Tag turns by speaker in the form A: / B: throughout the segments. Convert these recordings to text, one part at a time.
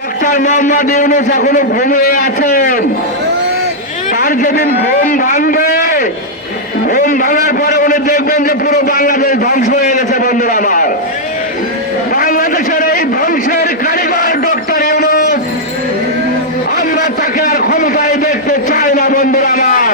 A: Doctor Mohammad Yunus এখনও ঘুমিয়ে আছেন। তার যেদিন ঘুম ভাঙবে, ঘুম ভাঙার পরে উনি দেখবেন যে পুরো বাংলাদেশ ধ্বংস হয়ে গেছে, বন্ধুরা আমার। বাংলাদেশের এই ধ্বংসের কারিগর ডক্টর ইউনুস, আমরা তাকে আর ক্ষমতায় দেখতে চাই না, বন্ধুরা আমার।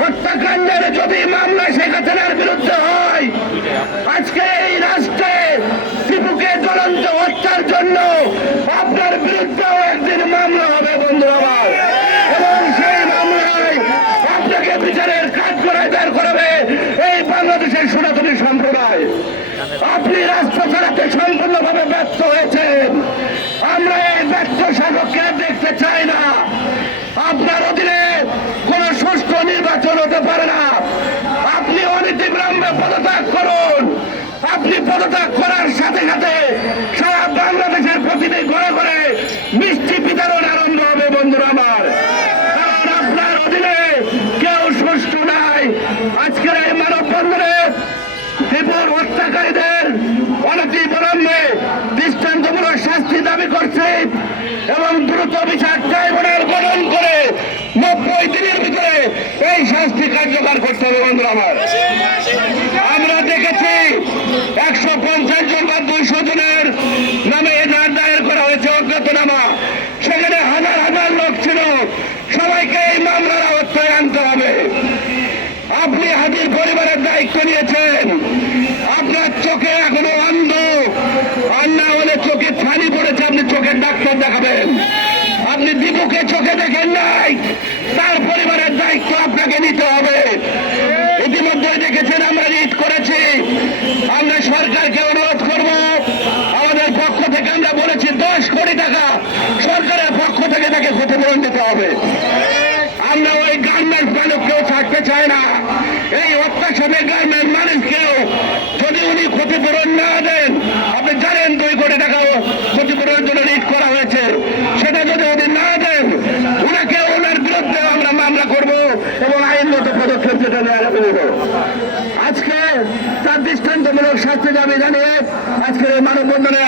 A: হত্যাকাণ্ডের যদি মামলা শেখ হাসিনার বিরুদ্ধে হয় আজকে এই রাষ্ট্রে টিপুকে জ্বলন্ত হত্যার জন্য করতে পারে না। আপনি অনতিবিলম্বে পদত্যাগ করুন। আপনি পদত্যাগ করার সাথে সাথে সারা বাংলাদেশের প্রতিটি ঘরে ঘরে মিষ্টি জোগাড় করতে হবে বন্ধুরা আমার। টাকা সরকারের পক্ষ থেকে তাকে ক্ষতিপূরণ দিতে হবে। আমরা ওই ছাড়তে না। এই অত্যাচারের গার্মেন্ট যদি উনি ক্ষতিপূরণ না দেন, আপনি জানেন দুই কোটি ক্ষতিপূরণের জন্য রিট করা হয়েছে। সেটা যদি উনি না দেন ওনাকে ওনার বিরুদ্ধে আমরা মামলা করব এবং আইনগত পদক্ষেপ যেটা নেওয়া করব। আজকে তার দৃষ্টান্তমূলক শাস্তি দাবি জানিয়ে আজকে মানববন্ধনে